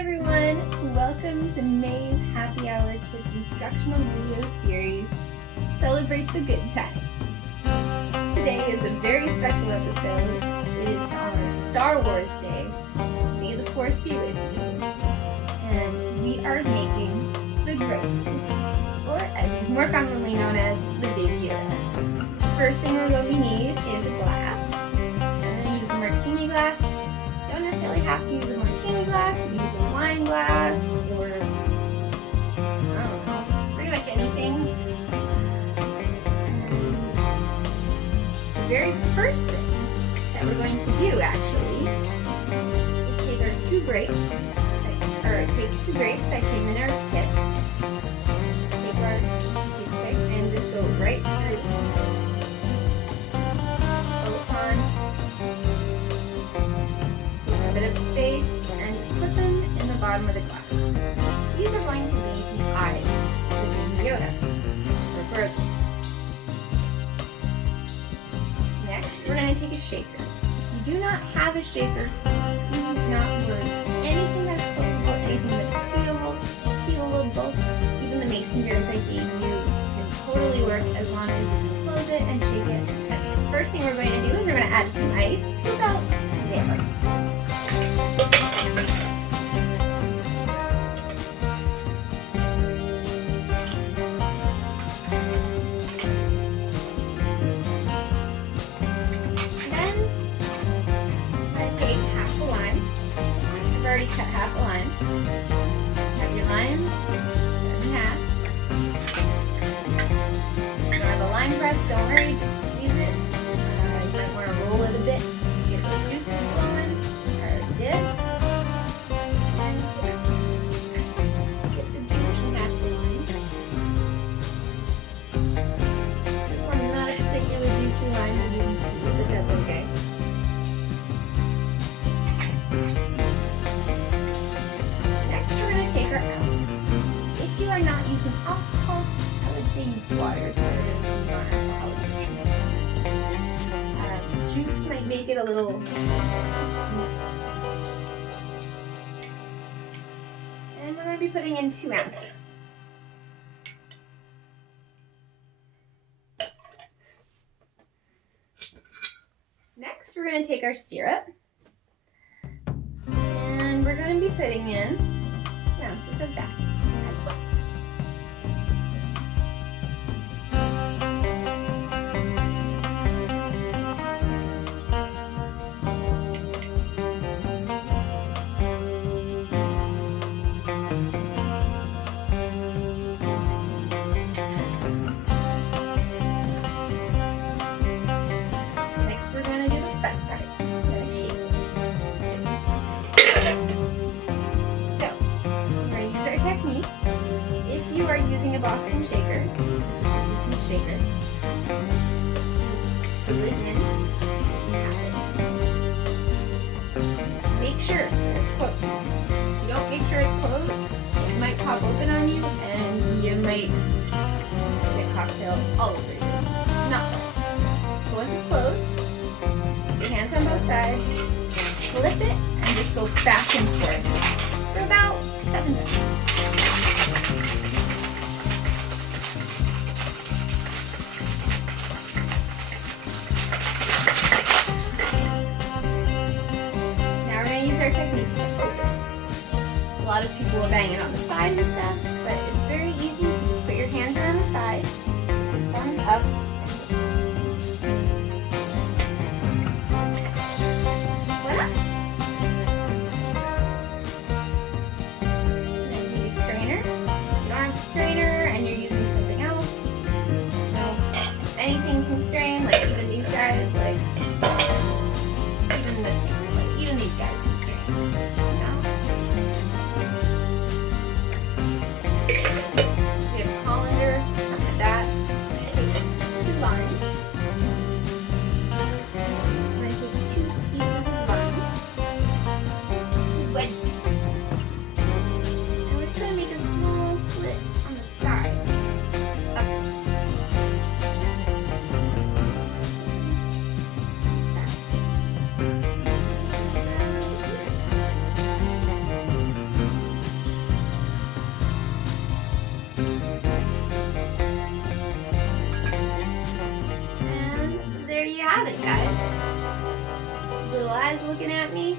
everyone! Welcome to May's Happy Hour Kids Instructional Video Series. Celebrate the good times. Today is a very special episode. It is to honor Star Wars Day. May the 4th be with you. And we are making the Grogu, or as he's more commonly known as, the Baby-Yoda. First thing we're going to need is a glass. I'm going to use a martini glass. Don't necessarily have to use a martini glass. You can use a wine glass, or I don't know, pretty much anything. The very first thing that we're going to do actually is take our two grapes, that came in our kit. Take our toothpick and just go right through both on a bit of space and just put them in the bottom of the glass. These are going to be the eyes of the Yoda, or Grogu. Next, we're going to take a shaker. If you do not have a shaker, please do not worry. Anything that's closable, anything that's sealable, even the mason jars I gave you can totally work as long as you close it and shake it. First thing we're going to do is we're going to add some ice to about there. Cut half a lime. Have your lime cut in half. If you don't have a lime press, don't worry, just squeeze it. You might want to roll it a bit to get the juices flowing. I already did. And get the juice from half the lime. This one's not a particularly juicy lime, as you can see, but that's okay. If you are not using alcohol, I would say use water for non-alcoholic drinks. Juice might make it a little and we're going to be putting in 2 ounces. Next, we're going to take our syrup and we're going to be putting in 2 ounces of that. Next, we're going to do the fun part. We're going to shake it. So, we're going to use our technique. If you are using a Boston shaker, which is a 2-piece shaker, the lid in, tap it. Make sure it's closed. If you don't make sure it's closed, it might pop open on you and you might get cocktail all over you. Not so once it's closed, keep your hands on both sides, flip it, and just go back and forth for about 7 seconds. Now we're going to use our technique to open. A lot of people will bang it on the side and stuff, but it's very easy. You just put your hands around the side, thumbs up, and just voila! And then you need a strainer. If you don't have a strainer and you're using something else, anything can strain, like even these guys, like even this, like even these guys can strain. We have a colander, something like that. I'm going to take looking at me.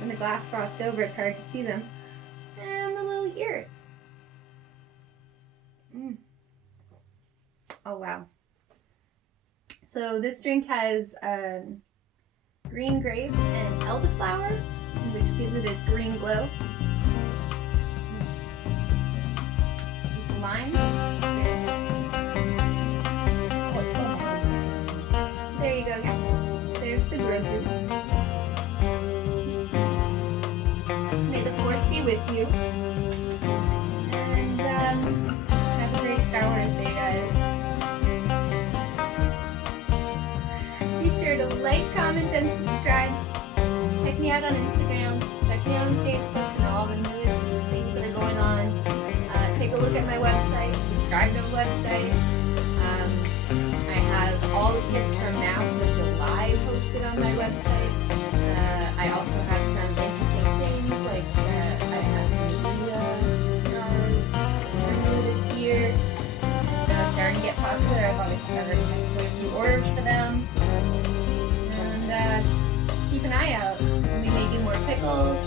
When the glass frosts over, it's hard to see them. And the little ears. Oh wow. So this drink has green grape and elderflower, which gives it its green glow. Lime. Oh, it's fun. There you go. There's the Grogu. May the Force be with you. And have a great Star Wars day, guys. Be sure to like, comment, and subscribe. Check me out on Instagram. Check me out on Facebook to know all the newest things that are going on. Take a look at my website. Subscribe to the website. I have all the tips from now to July posted on my website. I also have some interesting things like I have some Yoda jars this year. Starting to get popular. I've already put a few orders for them. And just keep an eye out. We'll be making more pickles.